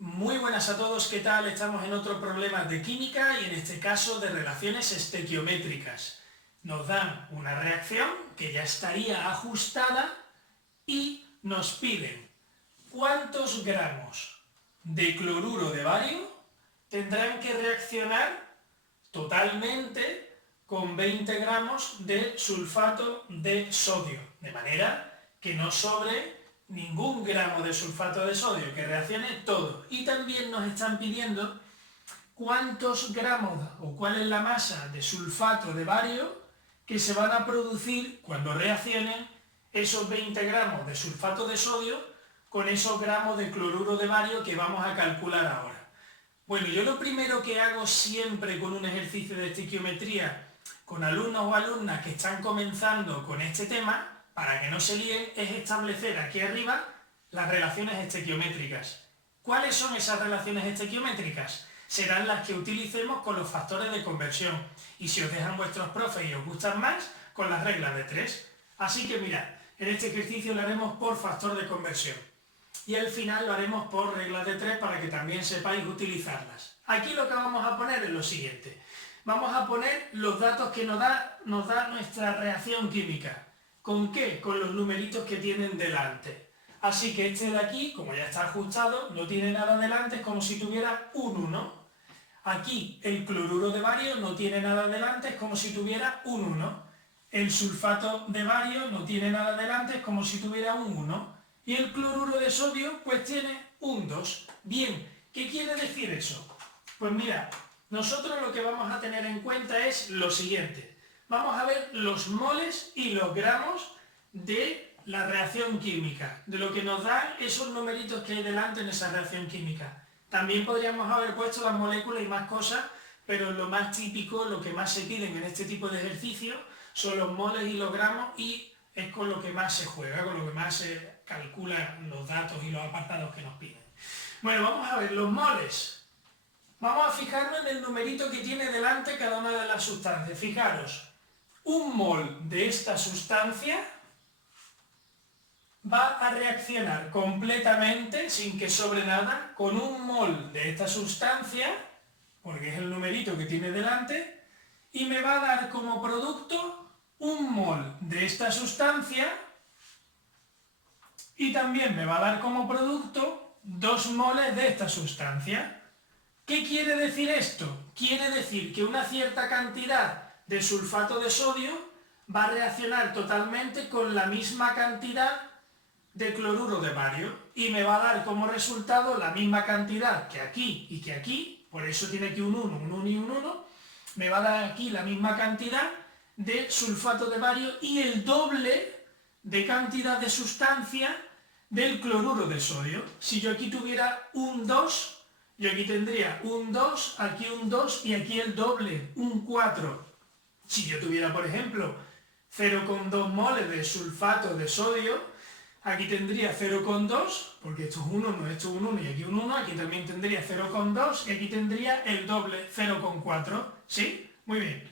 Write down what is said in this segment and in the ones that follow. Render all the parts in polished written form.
Muy buenas a todos, ¿qué tal? Estamos en otro problema de química y en este caso de relaciones estequiométricas. Nos dan una reacción que ya estaría ajustada y nos piden cuántos gramos de cloruro de bario tendrán que reaccionar totalmente con 20 gramos de sulfato de sodio, de manera que no sobre ningún gramo de sulfato de sodio, que reaccione todo. Y también nos están pidiendo cuántos gramos o cuál es la masa de sulfato de bario que se van a producir cuando reaccionen esos 20 gramos de sulfato de sodio con esos gramos de cloruro de bario que vamos a calcular ahora. Bueno, yo lo primero que hago siempre con un ejercicio de estequiometría con alumnos o alumnas que están comenzando con este tema, para que no se líen, es establecer aquí arriba las relaciones estequiométricas. ¿Cuáles son esas relaciones estequiométricas? Serán las que utilicemos con los factores de conversión y si os dejan vuestros profes y os gustan más, con las reglas de 3. Así que mirad, en este ejercicio lo haremos por factor de conversión y al final lo haremos por reglas de 3 para que también sepáis utilizarlas. Aquí lo que vamos a poner es lo siguiente. Vamos a poner los datos que nos da nuestra reacción química. ¿Con qué? Con los numeritos que tienen delante. Así que este de aquí, como ya está ajustado, no tiene nada delante, es como si tuviera un 1. Aquí el cloruro de bario no tiene nada delante, es como si tuviera un 1. El sulfato de bario no tiene nada delante, es como si tuviera un 1. Y el cloruro de sodio pues tiene un 2. Bien, ¿qué quiere decir eso? Pues mira, nosotros lo que vamos a tener en cuenta es lo siguiente. Vamos a ver los moles y los gramos de la reacción química, de lo que nos dan esos numeritos que hay delante en esa reacción química. También podríamos haber puesto las moléculas y más cosas, pero lo más típico, lo que más se piden en este tipo de ejercicios son los moles y los gramos y es con lo que más se juega, con lo que más se calculan los datos y los apartados que nos piden. Bueno, vamos a ver los moles. Vamos a fijarnos en el numerito que tiene delante cada una de las sustancias. Fijaros, un mol de esta sustancia va a reaccionar completamente, sin que sobre nada, con un mol de esta sustancia, porque es el numerito que tiene delante, y me va a dar como producto un mol de esta sustancia y también me va a dar como producto 2 moles de esta sustancia. ¿Qué quiere decir esto? Quiere decir que una cierta cantidad de sulfato de sodio va a reaccionar totalmente con la misma cantidad de cloruro de bario y me va a dar como resultado la misma cantidad que aquí y que aquí, por eso tiene aquí un 1, un 1 y un 1, me va a dar aquí la misma cantidad de sulfato de bario y el doble de cantidad de sustancia del cloruro de sodio. Si yo aquí tuviera un 2, yo aquí tendría un 2, aquí un 2 y aquí el doble, un 4. Si yo tuviera, por ejemplo, 0,2 moles de sulfato de sodio, aquí tendría 0,2, porque esto es un 1, esto es un 1 y aquí un 1, aquí también tendría 0,2 y aquí tendría el doble, 0,4. ¿Sí? Muy bien.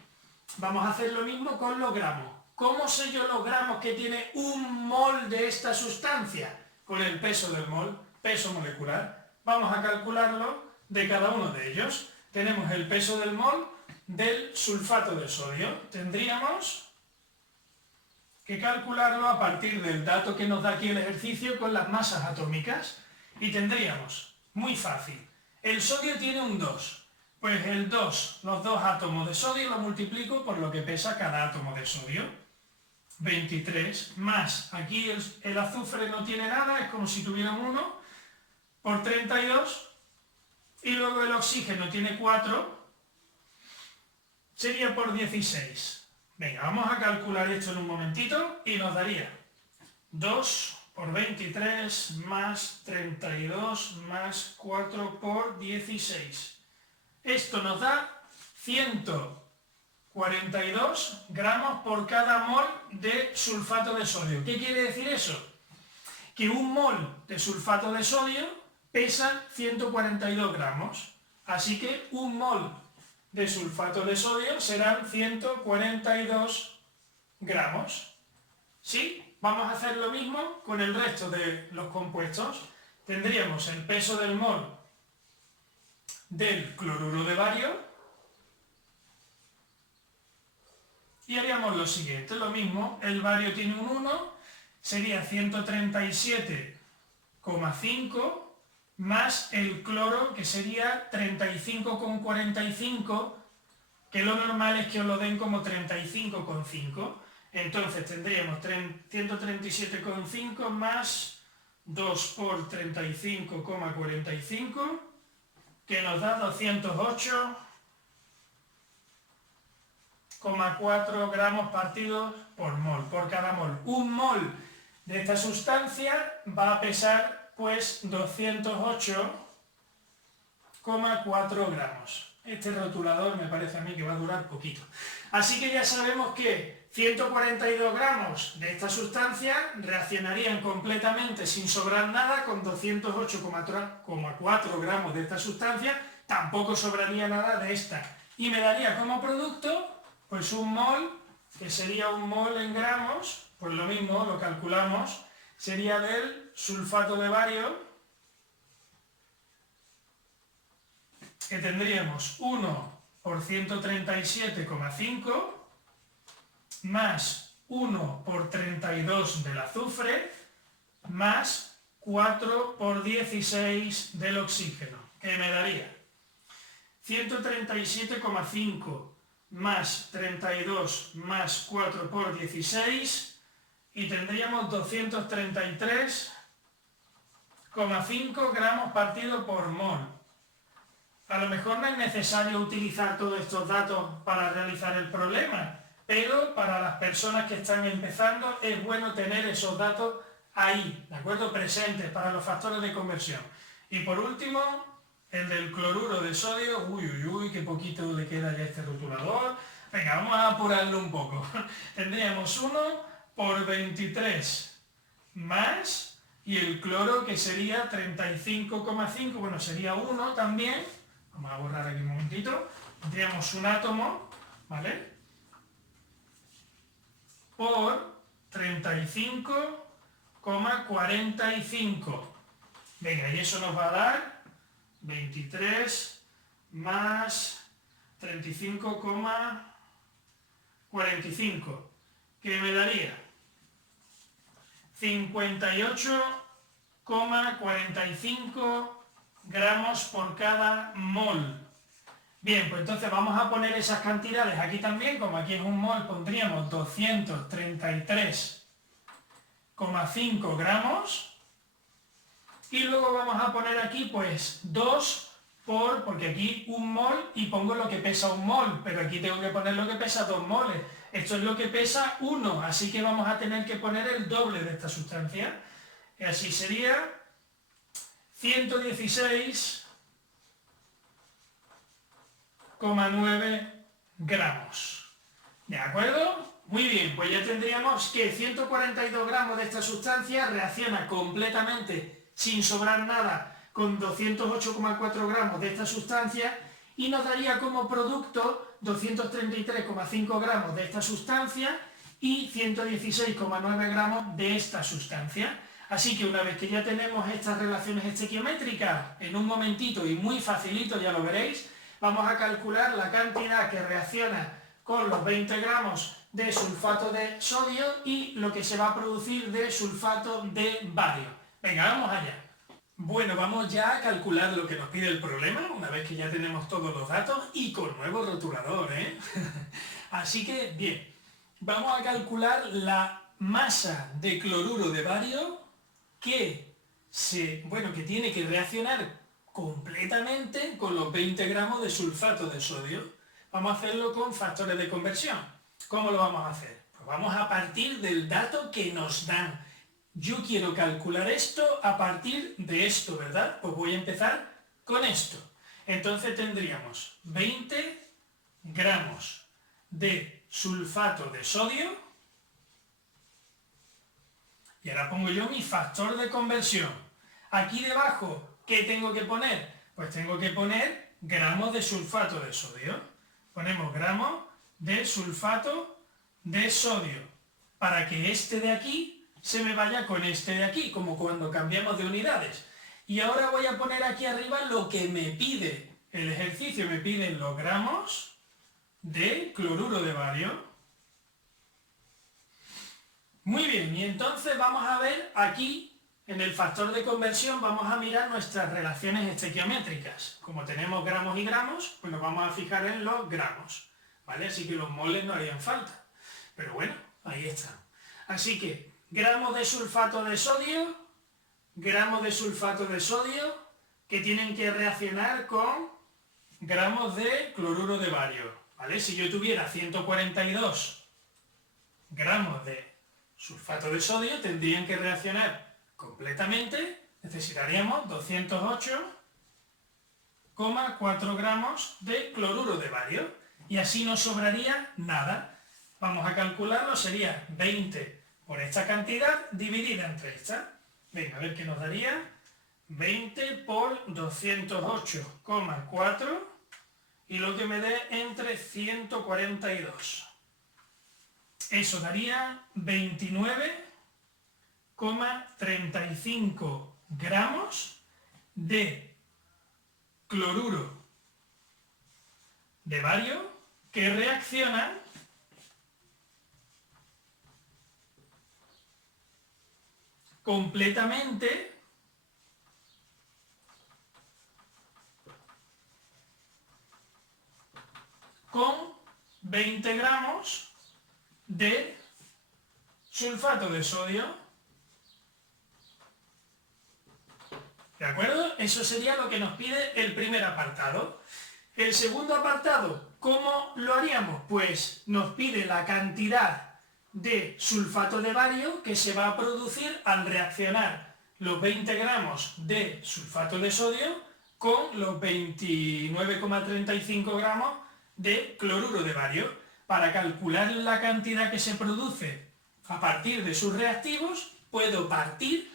Vamos a hacer lo mismo con los gramos. ¿Cómo sé yo los gramos que tiene un mol de esta sustancia? Con el peso del mol, peso molecular. Vamos a calcularlo de cada uno de ellos. Tenemos el peso del mol del sulfato de sodio. Tendríamos que calcularlo a partir del dato que nos da aquí el ejercicio con las masas atómicas. Y tendríamos, muy fácil, el sodio tiene un 2. Pues el 2, los 2 átomos de sodio lo multiplico por lo que pesa cada átomo de sodio. 23 más, aquí el azufre no tiene nada, es como si tuviera un 1, por 32, y luego el oxígeno tiene 4, sería por 16. Venga, vamos a calcular esto en un momentito y nos daría 2 por 23 más 32 más 4 por 16. Esto nos da 142 gramos por cada mol de sulfato de sodio. ¿Qué quiere decir eso? Que un mol de sulfato de sodio pesa 142 gramos. Así que un mol de sulfato de sodio serán 142 gramos. ¿Sí? Vamos a hacer lo mismo con el resto de los compuestos. Tendríamos el peso del mol del cloruro de bario. Y haríamos lo siguiente, lo mismo, el bario tiene un 1, sería 137,5 más el cloro, que sería 35,45, que lo normal es que os lo den como 35,5. Entonces tendríamos 137,5 más 2 por 35,45, que nos da 208,4 gramos partidos por mol, por cada mol. Un mol de esta sustancia va a pesar pues 208,4 gramos. Este rotulador me parece a mí que va a durar poquito. Así que ya sabemos que 142 gramos de esta sustancia reaccionarían completamente sin sobrar nada con 208,4 gramos de esta sustancia, tampoco sobraría nada de esta. Y me daría como producto pues un mol, que sería un mol en gramos, pues lo mismo, lo calculamos, sería del sulfato de bario, que tendríamos 1 por 137,5 más 1 por 32 del azufre más 4 por 16 del oxígeno, que me daría 137,5 más 32 más 4 por 16 y tendríamos 233,5 gramos partido por mol. A lo mejor no es necesario utilizar todos estos datos para realizar el problema, pero para las personas que están empezando es bueno tener esos datos ahí, ¿de acuerdo? Presentes para los factores de conversión. Y por último, el del cloruro de sodio. Uy, qué poquito le queda ya a este rotulador. Venga, vamos a apurarlo un poco. Tendríamos 1 por 23 más, y el cloro, que sería 35,5, bueno, sería 1 también. Vamos a borrar aquí un momentito. Tendríamos un átomo, ¿vale? Por 35,45. Venga, y eso nos va a dar 23 más 35,45, que me daría 58,45 gramos por cada mol. Bien, pues entonces vamos a poner esas cantidades aquí también. Como aquí es un mol, pondríamos 233,5 gramos. Y luego vamos a poner aquí pues 2 porque aquí un mol y pongo lo que pesa un mol, pero aquí tengo que poner lo que pesa 2 moles. Esto es lo que pesa 1, así que vamos a tener que poner el doble de esta sustancia. Y así sería 116,9 gramos. ¿De acuerdo? Muy bien, pues ya tendríamos que 142 gramos de esta sustancia reacciona completamente sin sobrar nada con 208,4 gramos de esta sustancia y nos daría como producto 233,5 gramos de esta sustancia y 116,9 gramos de esta sustancia. Así que una vez que ya tenemos estas relaciones estequiométricas, en un momentito y muy facilito, ya lo veréis, vamos a calcular la cantidad que reacciona con los 20 gramos de sulfato de sodio y lo que se va a producir de sulfato de bario. Venga, vamos allá. Bueno, vamos ya a calcular lo que nos pide el problema, una vez que ya tenemos todos los datos y con nuevo rotulador, ¿eh? Así que, bien, vamos a calcular la masa de cloruro de bario que tiene que reaccionar completamente con los 20 gramos de sulfato de sodio. Vamos a hacerlo con factores de conversión. ¿Cómo lo vamos a hacer? Pues vamos a partir del dato que nos dan. Yo quiero calcular esto a partir de esto, ¿verdad? Pues voy a empezar con esto. Entonces tendríamos 20 gramos de sulfato de sodio. Y ahora pongo yo mi factor de conversión. Aquí debajo, ¿qué tengo que poner? Pues tengo que poner gramos de sulfato de sodio. Ponemos gramos de sulfato de sodio. Para que este de aquí se me vaya con este de aquí, como cuando cambiamos de unidades. Y ahora voy a poner aquí arriba lo que me pide. El ejercicio me pide los gramos de cloruro de bario. Muy bien, y entonces vamos a ver aquí, en el factor de conversión, vamos a mirar nuestras relaciones estequiométricas. Como tenemos gramos y gramos, pues nos vamos a fijar en los gramos, ¿vale? Así que los moles no harían falta. Pero bueno, ahí está. Así que, gramos de sulfato de sodio, que tienen que reaccionar con gramos de cloruro de bario, ¿vale? Si yo tuviera 142 gramos de sulfato de sodio, tendrían que reaccionar completamente, necesitaríamos 208,4 gramos de cloruro de bario, y así no sobraría nada. Vamos a calcularlo, sería 20 por esta cantidad dividida entre esta. Venga, a ver qué nos daría. 20 por 208,4 y lo que me dé entre 142. Eso daría 29,35 gramos de cloruro de bario que reaccionan completamente con 20 gramos de sulfato de sodio. ¿De acuerdo? Eso sería lo que nos pide el primer apartado. El segundo apartado, ¿cómo lo haríamos? Pues nos pide la cantidad de sulfato de bario que se va a producir al reaccionar los 20 gramos de sulfato de sodio con los 29,35 gramos de cloruro de bario. Para calcular la cantidad que se produce a partir de sus reactivos, puedo partir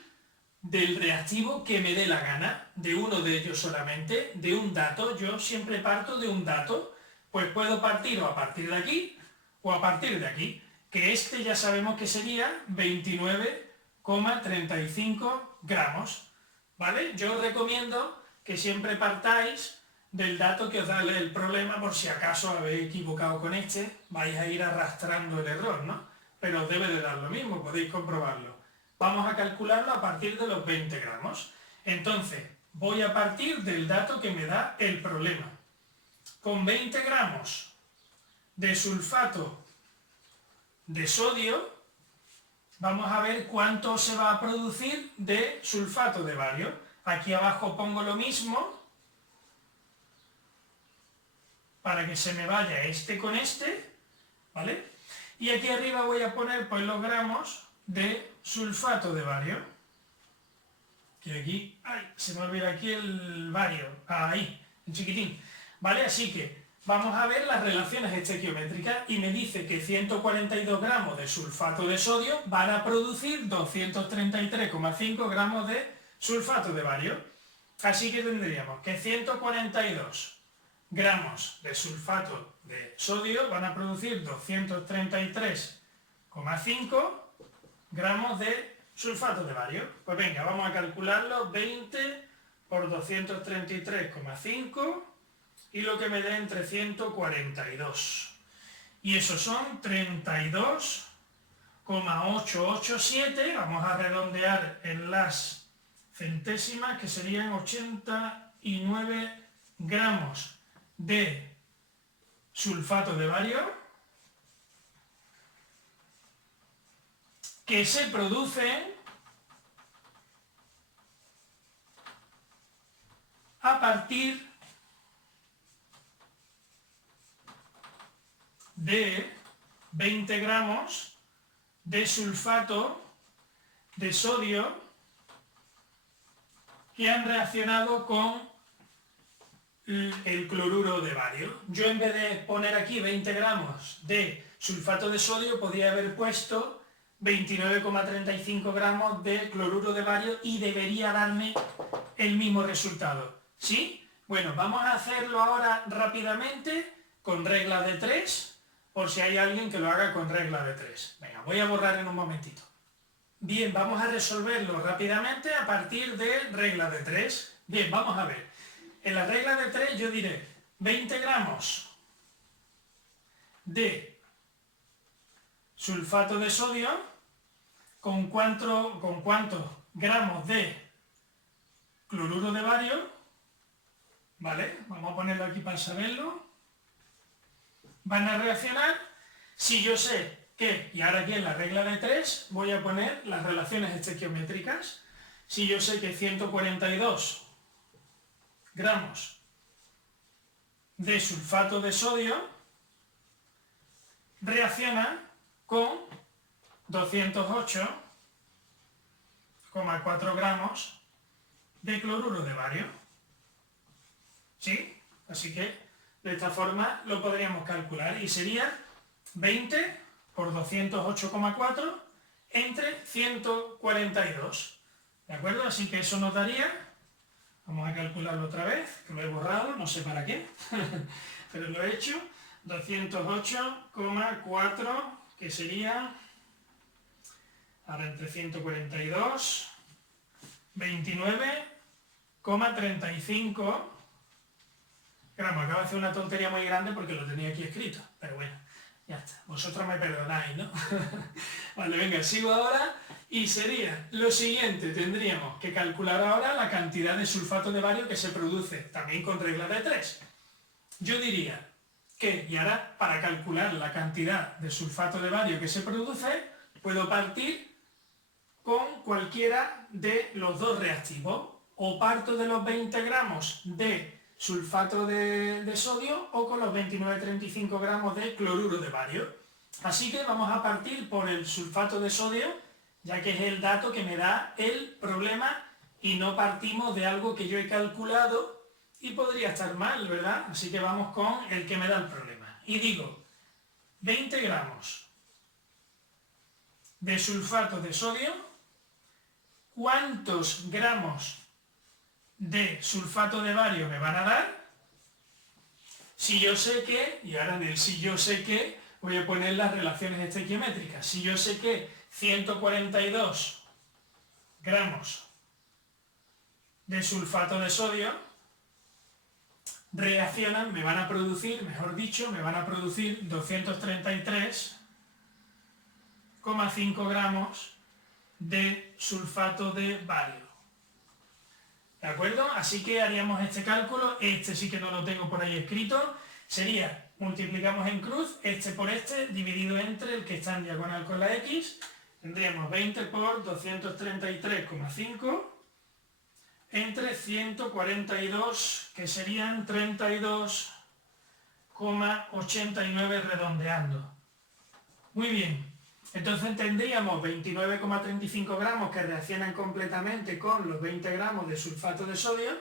del reactivo que me dé la gana, de uno de ellos solamente, de un dato. Yo siempre parto de un dato, pues puedo partir o a partir de aquí o a partir de aquí, que este ya sabemos que sería 29,35 gramos, ¿vale? Yo os recomiendo que siempre partáis del dato que os da el problema, por si acaso habéis equivocado con este, vais a ir arrastrando el error, ¿no? Pero os debe de dar lo mismo, podéis comprobarlo. Vamos a calcularlo a partir de los 20 gramos. Entonces, voy a partir del dato que me da el problema. Con 20 gramos de sulfato de sodio, vamos a ver cuánto se va a producir de sulfato de bario. Aquí abajo pongo lo mismo, para que se me vaya este con este, ¿vale? Y aquí arriba voy a poner pues los gramos de sulfato de bario. Que aquí, ay, se me olvida aquí el bario, ahí, en chiquitín, ¿vale? Así que vamos a ver las relaciones estequiométricas y me dice que 142 gramos de sulfato de sodio van a producir 233,5 gramos de sulfato de bario. Así que tendríamos que 142 gramos de sulfato de sodio van a producir 233,5 gramos de sulfato de bario. Pues venga, vamos a calcularlo. 20 por 233,5 y lo que me dé entre 142. Y eso son 32,887. Vamos a redondear en las centésimas, que serían 89 gramos de sulfato de bario que se producen a partir de 20 gramos de sulfato de sodio que han reaccionado con el cloruro de bario. Yo, en vez de poner aquí 20 gramos de sulfato de sodio, podría haber puesto 29,35 gramos de cloruro de bario y debería darme el mismo resultado. ¿Sí? Bueno, vamos a hacerlo ahora rápidamente con regla de 3, por si hay alguien que lo haga con regla de 3. Venga, voy a borrar en un momentito. Bien, vamos a resolverlo rápidamente a partir de regla de 3. Bien, vamos a ver. En la regla de 3 yo diré 20 gramos de sulfato de sodio con cuántos gramos de cloruro de bario, ¿vale? Vamos a ponerlo aquí para saberlo. Van a reaccionar si yo sé que, y ahora aquí en la regla de 3 voy a poner las relaciones estequiométricas. Si yo sé que 142 gramos de sulfato de sodio reacciona con 208,4 gramos de cloruro de bario. ¿Sí? Así que de esta forma lo podríamos calcular y sería 20 por 208,4 entre 142. ¿De acuerdo? Así que eso nos daría, vamos a calcularlo otra vez, que lo he borrado, no sé para qué, pero lo he hecho, 208,4, que sería, ahora entre 142, 29,35 gramos. Acabo de hacer una tontería muy grande porque lo tenía aquí escrito, pero bueno, ya está, vosotros me perdonáis, ¿no? Vale, venga, sigo ahora y sería lo siguiente, tendríamos que calcular ahora la cantidad de sulfato de bario que se produce, también con regla de 3. Yo diría que, y ahora para calcular la cantidad de sulfato de bario que se produce, puedo partir con cualquiera de los dos reactivos, o parto de los 20 gramos de sulfato de sodio o con los 29,35 gramos de cloruro de bario. Así que vamos a partir por el sulfato de sodio, ya que es el dato que me da el problema y no partimos de algo que yo he calculado y podría estar mal, ¿verdad? Así que vamos con el que me da el problema. Y digo, 20 gramos de sulfato de sodio, ¿cuántos gramos de sulfato de bario me van a dar? Si yo sé que, y ahora en el si yo sé que, voy a poner las relaciones estequiométricas. Si yo sé que 142 gramos de sulfato de sodio reaccionan, me van a producir 233,5 gramos de sulfato de bario. ¿De acuerdo? Así que haríamos este cálculo, este sí que no lo tengo por ahí escrito, sería, multiplicamos en cruz, este por este, dividido entre el que está en diagonal con la X, tendríamos 20 por 233,5 entre 142, que serían 32,89 redondeando. Muy bien. Entonces tendríamos 29,35 gramos que reaccionan completamente con los 20 gramos de sulfato de sodio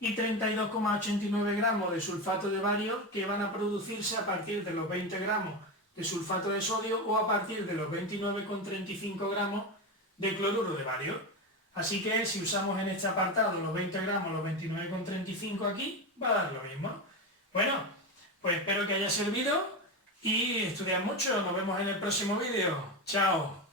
y 32,89 gramos de sulfato de bario que van a producirse a partir de los 20 gramos de sulfato de sodio o a partir de los 29,35 gramos de cloruro de bario. Así que si usamos en este apartado los 20 gramos, los 29,35 aquí, va a dar lo mismo. Bueno, pues espero que haya servido y estudiad mucho. Nos vemos en el próximo vídeo. Chao.